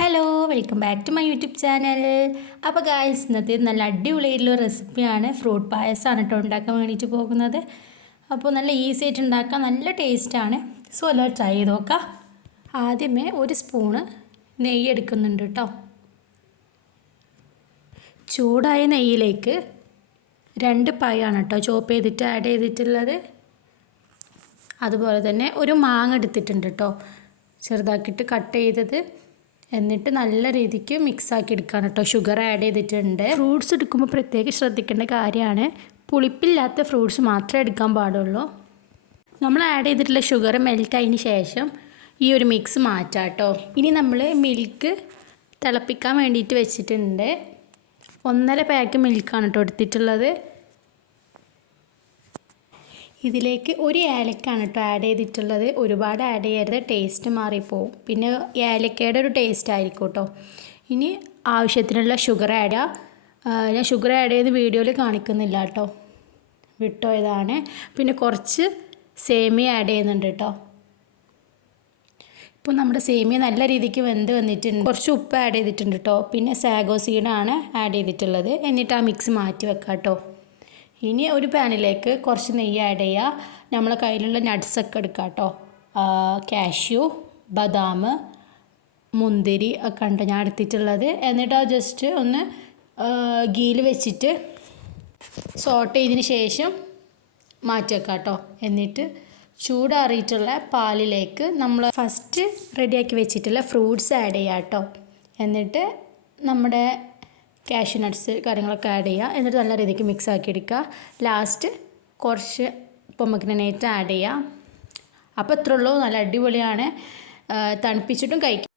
Hello welcome back to my YouTube channel. അപ്പോൾ guys, ഇന്നത്തെ നല്ല അടിപൊളിയായിട്ടുള്ള റെസിപ്പിയാണ്. ഫ്രൂട്ട് പായസമാണ് കേട്ടോ ഉണ്ടാക്കാൻ വേണ്ടിയിട്ട് പോകുന്നത്. അപ്പോൾ നല്ല ഈസി ആയിട്ട് ഉണ്ടാക്കാം, നല്ല ടേസ്റ്റാണ്. സോ എല്ലാവരും ട്രൈ ചെയ്ത് നോക്കാം. ആദ്യമേ ഒരു സ്പൂണ് നെയ്യ് എടുക്കുന്നുണ്ട് കേട്ടോ. ചൂടായ നെയ്യിലേക്ക് 2 പഴമാണ് കേട്ടോ ചോപ്പ് ചെയ്തിട്ട് ആഡ് ചെയ്തിട്ടുള്ളത്. അതുപോലെ തന്നെ ഒരു മാങ്ങ എടുത്തിട്ടുണ്ട് കേട്ടോ, ചെറുതാക്കിയിട്ട് കട്ട് ചെയ്തത്. എന്നിട്ട് നല്ല രീതിക്ക് മിക്സാക്കി എടുക്കാൻ കേട്ടോ. ഷുഗർ ആഡ് ചെയ്തിട്ടുണ്ട്. ഫ്രൂട്ട്സ് എടുക്കുമ്പോൾ പ്രത്യേകം ശ്രദ്ധിക്കേണ്ട കാര്യമാണ്, പുളിപ്പില്ലാത്ത ഫ്രൂട്ട്സ് മാത്രമേ എടുക്കാൻ പാടുള്ളൂ. നമ്മൾ ആഡ് ചെയ്തിട്ടുള്ള ഷുഗർ മെൽറ്റ് ആയതിന് ശേഷം ഈ ഒരു മിക്സ് മാറ്റാം കേട്ടോ. ഇനി നമ്മൾ മിൽക്ക് തിളപ്പിക്കാൻ വേണ്ടിയിട്ട് വെച്ചിട്ടുണ്ട്. 1.5 പാക്ക് മിൽക്കാണ് കേട്ടോ എടുത്തിട്ടുള്ളത്. ഇതിലേക്ക് ഒരു ഏലക്കാണ് കേട്ടോ ആഡ് ചെയ്തിട്ടുള്ളത്. ഒരുപാട് ആഡ് ചെയ്യരുത്, ടേസ്റ്റ് മാറിപ്പോവും. പിന്നെ ഏലക്കയുടെ ഒരു ടേസ്റ്റ് ആയിരിക്കും കേട്ടോ. ഇനി ആവശ്യത്തിനുള്ള ഷുഗർ ആഡ് ചെയ്യുക. ഞാൻ ഷുഗർ ആഡ് ചെയ്ത് വീഡിയോയിൽ കാണിക്കുന്നില്ല കേട്ടോ, വിട്ടോയതാണ്. പിന്നെ കുറച്ച് സേമിയ ആഡ് ചെയ്യുന്നുണ്ട് കേട്ടോ. ഇപ്പോൾ നമ്മുടെ സേമിയ നല്ല രീതിക്ക് വെന്ത് വന്നിട്ടുണ്ട്. കുറച്ച് ഉപ്പ് ആഡ് ചെയ്തിട്ടുണ്ട് കേട്ടോ. പിന്നെ സാഗോ സീഡാണ് ആഡ് ചെയ്തിട്ടുള്ളത്. എന്നിട്ട് ആ മിക്സ് മാറ്റി വെക്കാം കേട്ടോ. ഇനി ഒരു പാനിലേക്ക് കുറച്ച് നെയ്യ് ആഡ് ചെയ്യുക. നമ്മളെ കയ്യിലുള്ള നട്ട്സൊക്കെ എടുക്കാം കേട്ടോ. കാഷ്യൂ, ബദാം, മുന്തിരി ഒക്കെ ഉണ്ട് ഞാൻ എടുത്തിട്ടുള്ളത്. എന്നിട്ട് അത് ജസ്റ്റ് ഒന്ന് ഗീയിൽ വെച്ചിട്ട് സോട്ട് ചെയ്തതിന് ശേഷം മാറ്റി വെക്കാം കേട്ടോ. എന്നിട്ട് ചൂടാറിയിട്ടുള്ള പാലിലേക്ക് നമ്മൾ ഫസ്റ്റ് റെഡിയാക്കി വെച്ചിട്ടുള്ള ഫ്രൂട്ട്സ് ആഡ് ചെയ്യാം കേട്ടോ. എന്നിട്ട് നമ്മുടെ കാഷ്യൂ നട്ട്സ് കാര്യങ്ങളൊക്കെ ആഡ് ചെയ്യുക. എന്നിട്ട് നല്ല രീതിക്ക് മിക്സ് ആക്കി എടുക്കുക. ലാസ്റ്റ് കുറച്ച് പൊമഗ്രനേറ്റ് ആഡ് ചെയ്യുക. അപ്പോൾ ഇത്രേ ഉള്ളൂ. നല്ല അടിപൊളിയാണ്. തണുപ്പിച്ചിട്ടും കഴിക്കാം.